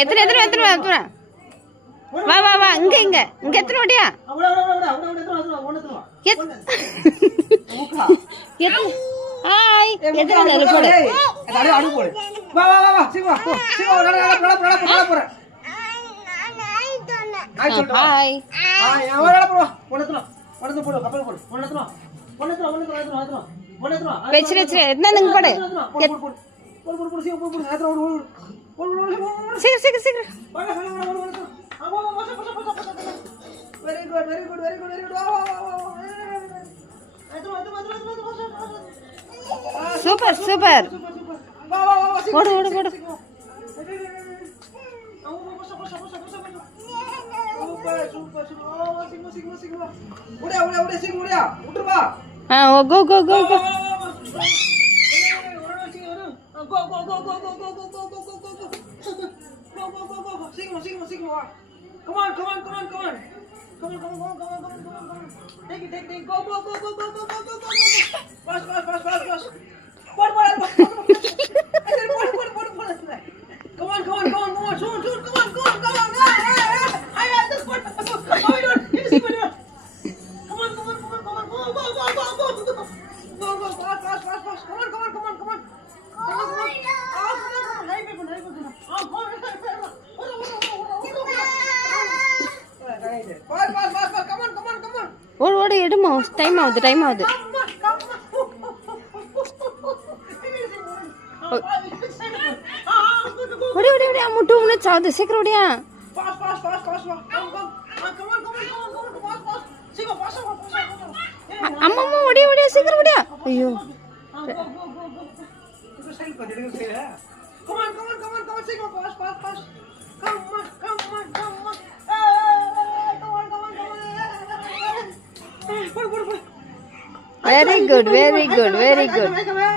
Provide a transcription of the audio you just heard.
எத்தனை வா வா வா இங்க இங்க இங்க எத்தனை ஓடியா ஹாய் எத்தனை போடு வா வா வா சீக்கிரம் போ சீக்கிரம் போற ஹாய் ஹாய் அவள போ ஒண்ணு போடு கப்பல் போடு ஒண்ணு வெச்சு என்ன நீங்க போடு போடு சீக்கிரம் போடு சீக்கிரம் வெரி குட் சூப்பர் ஓடு go Come on. Take it. Go. Fast. Come on. Soon. Come on. I got this one. Oh, you don't. You see what you Come on. Go. Fast. Come on. ஓடு எடுமா time ஆகுது ஓடி 2 minutes ஆகுது சீக்கிரம் ஓடியா அம்மா ஓடியா சீக்கிரம் ஓடியா ஐயோ Come on, fast. Come on. Very good.